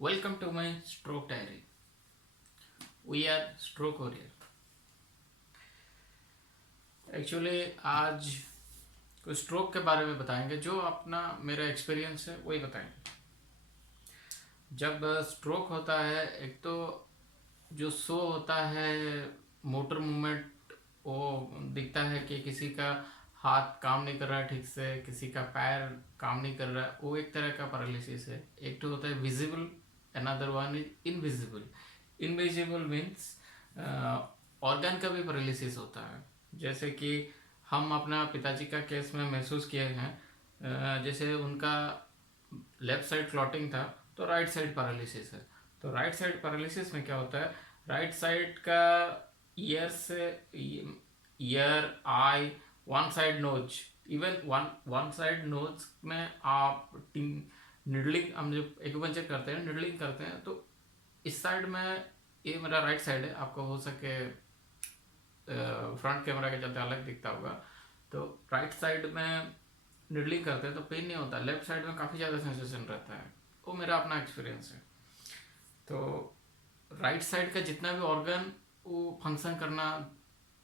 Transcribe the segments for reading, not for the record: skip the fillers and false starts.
Welcome to my stroke diary. We are stroke warrior. Actually आज कुछ stroke के बारे में बताएंगे, जो अपना मेरा एक्सपीरियंस है वही बताएंगे। जब स्ट्रोक होता है, एक तो जो शो होता है मोटर मूवमेंट, वो दिखता है कि किसी का हाथ काम नहीं कर रहा है ठीक से, किसी का पैर काम नहीं कर रहा है, वो एक तरह का पैरालिसिस है। एक तो होता है visible, another one is invisible. Invisible means organ का भी पैरालिसिस होता है। जैसे कि हम अपना पिताजी का केस में महसूस किए हैं। जैसे उनका लेफ्ट साइड क्लॉटिंग था तो राइट साइड पैरालिसिस है। तो राइट साइड पैरालिसिस में क्या होता है, राइट साइड का ईयर से ear, I, one side nose, even one side nose में आप निडलिंग, हम जो एक्यूपंक्चर करते हैं, निडलिंग करते हैं, तो इस साइड में, ये मेरा राइट साइड है, आपको हो सके फ्रंट कैमरा के चलते अलग दिखता होगा। तो राइट साइड में निडलिंग करते हैं तो पेन नहीं होता, लेफ्ट साइड में काफ़ी ज़्यादा सेंसेशन रहता है। वो मेरा अपना एक्सपीरियंस है। तो राइट साइड का जितना भी ऑर्गन वो फंक्शन करना,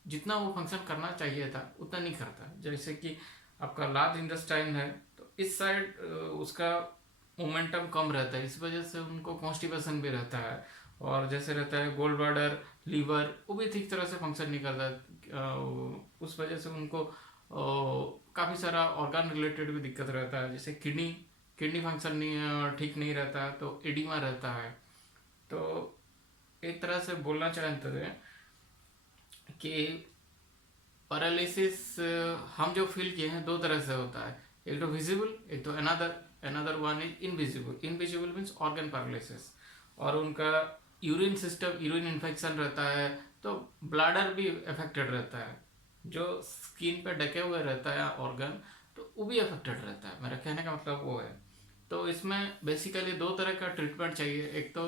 जितना वो फंक्शन करना चाहिए था उतना नहीं करता। जैसे कि आपका लार्ज इंटेस्टाइन है तो इस साइड उसका मोमेंटम कम रहता है, इस वजह से उनको कॉन्स्टिपेशन भी रहता है। और जैसे रहता है गोल्ड ब्लैडर, लीवर, वो भी ठीक तरह से फंक्शन नहीं करता। उस वजह से उनको काफ़ी सारा ऑर्गन रिलेटेड भी दिक्कत रहता है। जैसे किडनी किडनी फंक्शन नहीं ठीक नहीं रहता है तो एडिमा रहता है। तो एक तरह से बोलना चाहते थे कि पैरालिसिस हम जो फील किए हैं दो तरह से होता है, एक तो विजिबल, एक तो another another one is invisible. Invisible means organ paralysis. और उनका यूरिन सिस्टम, यूरिन इन्फेक्शन रहता है, तो ब्लैडर भी अफेक्टेड रहता है। जो स्किन पे ढके हुए रहता है ऑर्गन, तो वो भी अफेक्टेड रहता है। मेरा कहने का मतलब वो है। तो इसमें बेसिकली दो तरह का ट्रीटमेंट चाहिए। एक तो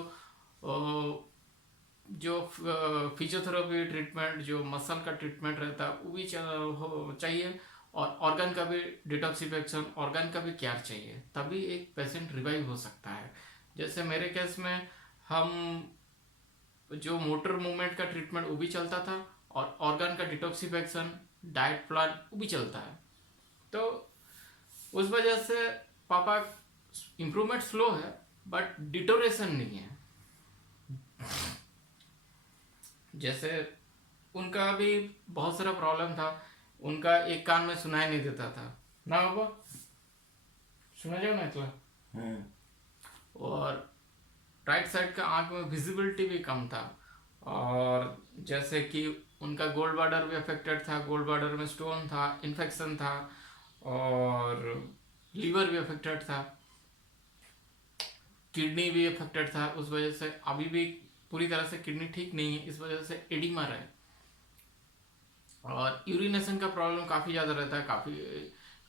जो फिजियोथेरेपी ट्रीटमेंट, जो मसल का ट्रीटमेंट रहता है वो भी चाहिए। और ऑर्गन का भी डिटॉक्सिफिकेशन, ऑर्गन का भी केयर चाहिए, तभी एक पेशेंट रिवाइव हो सकता है। जैसे मेरे केस में हम जो मोटर मूवमेंट का ट्रीटमेंट वो भी चलता था, और ऑर्गन का डिटॉक्सिफिकेशन, डाइट प्लान वो भी चलता है। तो उस वजह से पापा इम्प्रूवमेंट स्लो है, बट डिटोरेशन नहीं है। जैसे उनका भी बहुत सारा प्रॉब्लम था। उनका एक कान में सुनाई नहीं देता था ना बाबा, सुना जाओ ना इतना। और राइट साइड का आंख में विजिबिलिटी भी कम था। और जैसे कि उनका गोल्ड ब्लैडर भी अफेक्टेड था, गोल्ड ब्लैडर में स्टोन था, इन्फेक्शन था, और लीवर भी अफेक्टेड था, किडनी भी अफेक्टेड था। उस वजह से अभी भी पूरी तरह से किडनी ठीक नहीं है, इस वजह से एडिमा है। और यूरिनेशन का प्रॉब्लम काफ़ी ज़्यादा रहता है।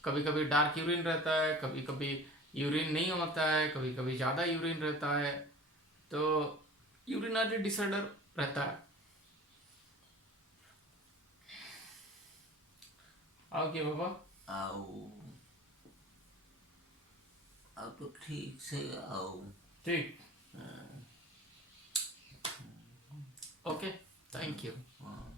कभी कभी डार्क यूरिन रहता है, कभी कभी यूरिन नहीं होता है, कभी कभी ज़्यादा यूरिन रहता है। तो यूरिनरी डिसऑर्डर रहता है। आओ क्या बाबा? आओ आओ तो ठीक से आओ। ठीक, हाँ, ओके, थैंक यू। हाँ।